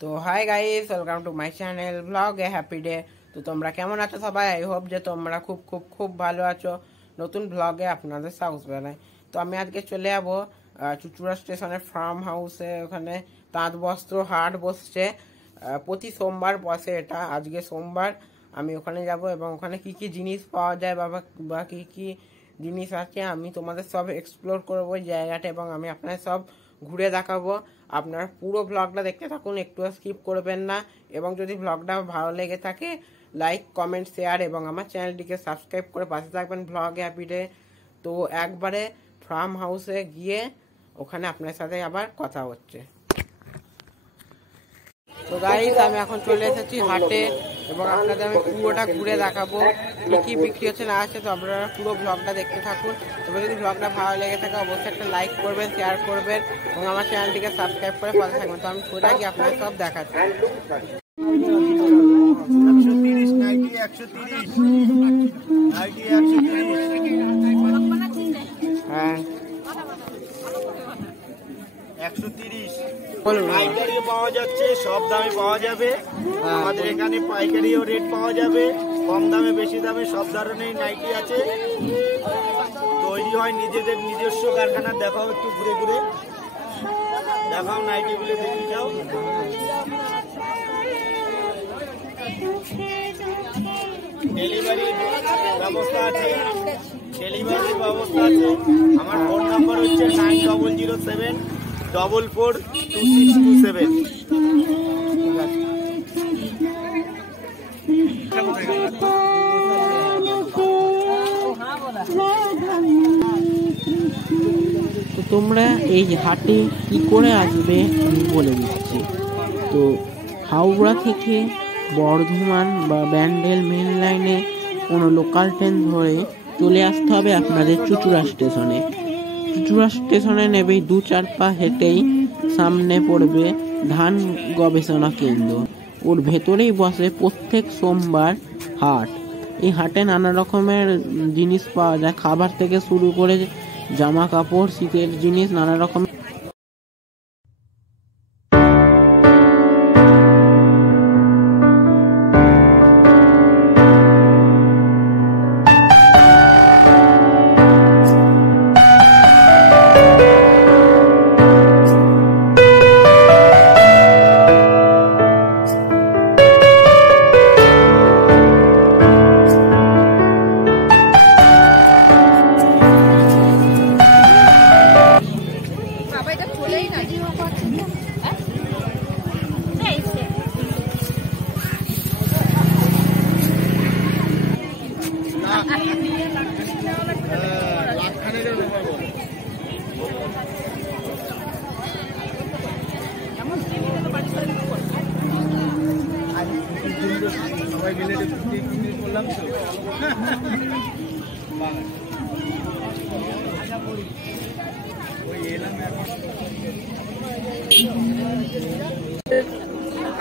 তো hi guys, welcome to my channel blog A happy day. তো তোমরা কেমন আছো সবাই? আই হোপ যে তোমরা খুব খুব খুব ভালো আছো। নতুন ব্লগে আপনাদের স্বাগত জানাই। তো আমি আজকে চলে যাবো চুচুড়া স্টেশনের ফার্ম হাউসে। ওখানে তাঁত বস্ত্র হাট বসছে, প্রতি সোমবার বসে এটা। আজকে সোমবার আমি ওখানে যাব এবং ওখানে কি কি জিনিস পাওয়া যায় বা কি কি জিনিস আছে আমি তোমাদের সব এক্সপ্লোর করবো ওই জায়গাটা, এবং আমি আপনাদের সব ঘুরে দেখাবো। আপনারা পুরো ব্লগটা দেখতে থাকুন, একটু স্কিপ করবেন না। এবং যদি ব্লগটা ভালো লেগে থাকে লাইক কমেন্ট শেয়ার এবং আমার চ্যানেলটিকে সাবস্ক্রাইব করে পাশে থাকবেন ব্লগ হ্যাপি ডে। তো একবারে ফার্ম হাউসে গিয়ে ওখানে আপনার সাথে আবার কথা হচ্ছে। তো গাইস, আমি এখন চলে এসেছি হাটে এবং আপনাদের আমি পুরোটা ঘুরে দেখাবো কি কি বিক্রি হচ্ছে না আছে। তো আপনারা পুরো ব্লগটা দেখতে থাকুন। এবার যদি ব্লগটা ভালো লেগে থাকে অবশ্যই একটা লাইক করবেন, শেয়ার করবেন এবং আমার চ্যানেলটিকে সাবস্ক্রাইব করে পাশে থাকবেন। তো আমি সোজা গিয়ে আপনাদের সব দেখাচ্ছি। হ্যাঁ, 130 পাইকারিও পাওয়া যাচ্ছে, সব দামে পাওয়া যাবে। আমাদের এখানে পাইকারিও রেট পাওয়া যাবে, কম দামে বেশি দামে সব ধরনের নাইটি আছে। তৈরি হয় নিজেদের নিজস্ব কারখানা। দেখাও একটু ঘুরে ঘুরে দেখাও, নাইটিগুলো দেখে যাও। ডেলিভারির ব্যবস্থা আছে, ডেলিভারির ব্যবস্থা আছে। আমার ফোন নাম্বার হচ্ছে 9007442627। তো তোমরা এই হাটে কি করে আসবে আমি বলে দিচ্ছি। তো হাওড়া থেকে বর্ধমান বা ব্যান্ডেল মেন লাইনে কোনো লোকাল ট্রেন ধরে চলে আসতে হবে আপনাদের চুচুড়া স্টেশনে। চুচুড়া স্টেশনে নেবেই 2-4 পা হেঁটেই সামনে পড়বে ধান গবেষণা কেন্দ্র। ওর ভেতরেই বসে প্রত্যেক সোমবার হাট। এই হাটে নানা রকমের জিনিস পাওয়া যায়, খাবার থেকে শুরু করে জামা কাপড়, শীতের জিনিস, নানা রকম।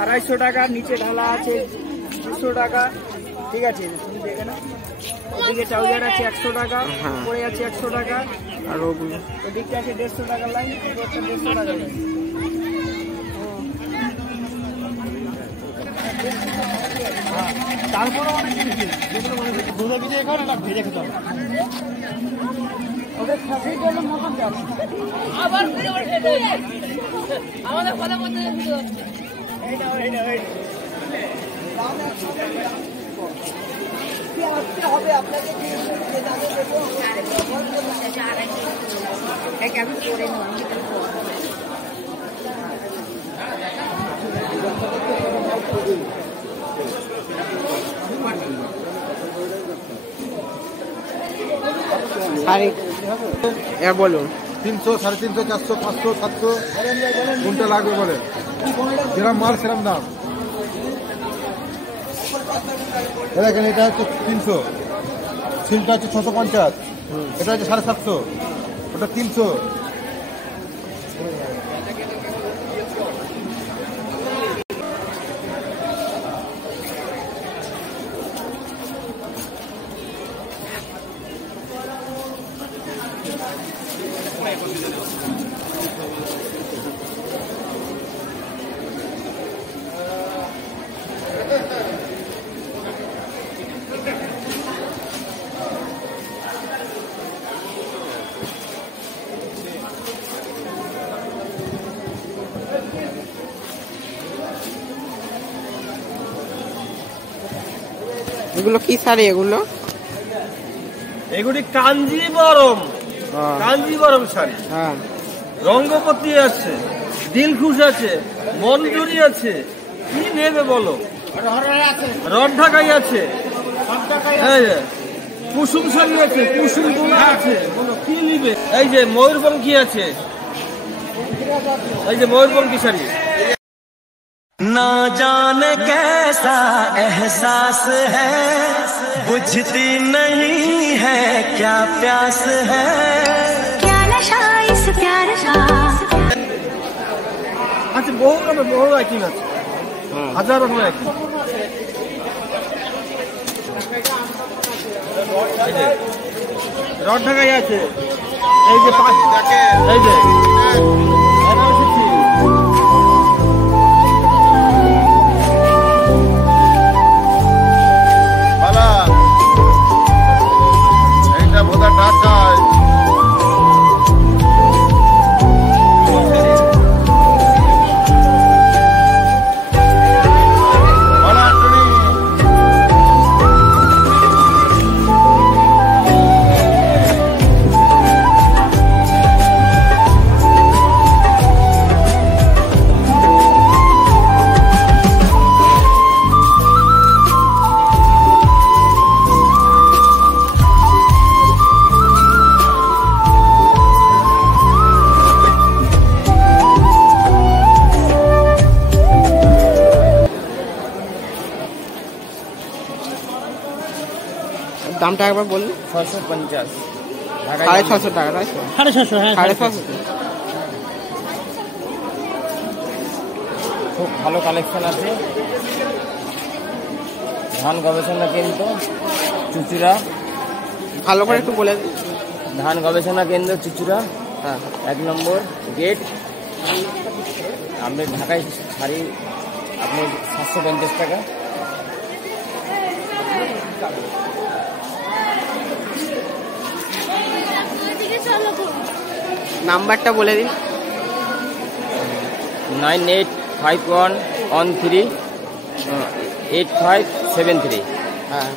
আড়াইশো টাকা, নিচে ঢালা আছে 200 টাকা। ঠিক আছে, তুমি দেখে না। ওদিকে ট্রাউজার আছে 100 টাকা, পরে আছে 100 টাকা, আর ওগুলো ওদিকটা আছে 150 টাকা লাইন, 150 টাকা লাইন। তারপরে অনেক জিনিস যেগুলো মনে হচ্ছে দুধে ভিজে খাও না ভেজে খেতে হবে। ওদের খাসির জন্য মতন যাবে আবার আমাদের ফলো করতে এইটা হবে আপনাকে কেমন করে বলুন। 300, 350, 400, 500, 700 কোনটা লাগবে বলে, যেরকম মাল সেরকম দাম। দেখেন, এটা হচ্ছে 300, সিলটা হচ্ছে 650, এটা হচ্ছে 750, ওটা 300। এগুলো কি শাড়ি এগুলো? এগুলি কাঞ্জিবরম শাড়ি। হ্যাঁ, রঙ্গপতি আছে, দিলখুশ আছে, মনজুরি আছে, কি নেবে বলো? রড ঢাকাই আছে, এই যে কুসুম শাড়ি আছে, কুসুম গোলা আছে, বলো কি নিবে? এই যে ময়ূরপঙ্খী আছে, এই যে ময়ূরপঙ্খী শাড়ি। ना जाने कैसा एहसास है, बुझती नहीं है क्या प्यास है, क्या नशा इस प्यार का। আচ্ছা, বহু আইটেম আছে, হাজার রকমের আইটেম। রড ঢাকাই আছে, এই যে এই যে এইটা বোধহয় ঢাকায়। দামটা একবার বলুন। 650, 650 টাকা, তাই তো? 650, 650। খুব ভালো কালেকশন আছে। ধান গবেষণা কেন্দ্র চুচুড়া, ভালো করে একটু বলে দিন। ধান গবেষণা কেন্দ্র চুচুড়া, হ্যাঁ, 1 নম্বর গেট। আপনি ঢাকায় শাড়ি আপনি 750 টাকা। নাম্বারটা বলে দিন। 9851138573। হ্যাঁ,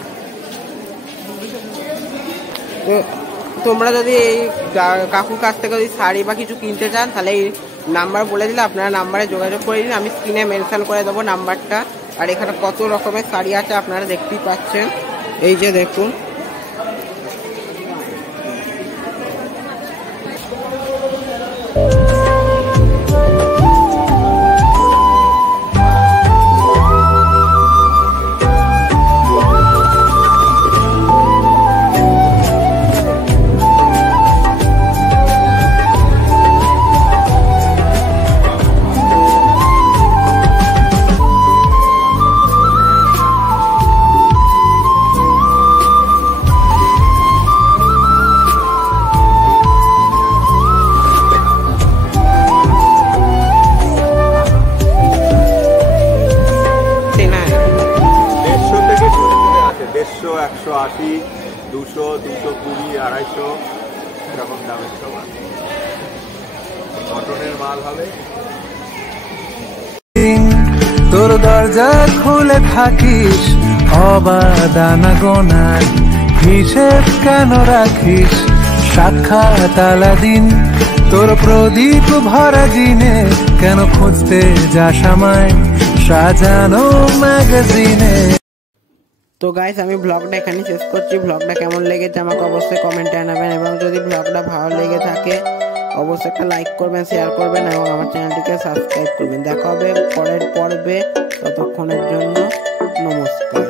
তো তোমরা যদি এই কাকুর কাছ থেকে যদি শাড়ি বা কিছু কিনতে চান, তাহলে এই নাম্বার বলে দিলে আপনারা নাম্বারে যোগাযোগ করে দিন। আমি স্ক্রিনে মেনশন করে দেবো নাম্বারটা। আর এখানে কত রকমের শাড়ি আছে আপনারা দেখতেই পাচ্ছেন, এই যে দেখুন। এরকম দামের সব আছে। কটনের মাল হবে। তোর দরজা খুলে থাকিস অবাদানা গোনায়, হিসেব কেন রাখিস সাক্ষাৎ আলাদিন, তোর প্রদীপ ভরা দিনে কেন খুঁজতে যাস আমায় সাজানো ম্যাগাজিনে। তো গাইস, আমি ব্লগটা এখানে শেষ করছি। ব্লগটা কেমন লেগেছে আমাকে অবশ্যই কমেন্টে জানাবেন, এবং যদি ব্লগটা ভালো লেগে থাকে অবশ্যই একটা লাইক করবেন, শেয়ার করবেন এবং আমার চ্যানেলটিকে সাবস্ক্রাইব করবেন। দেখা হবে পরের পর্বে, ততক্ষণের জন্য নমস্কার।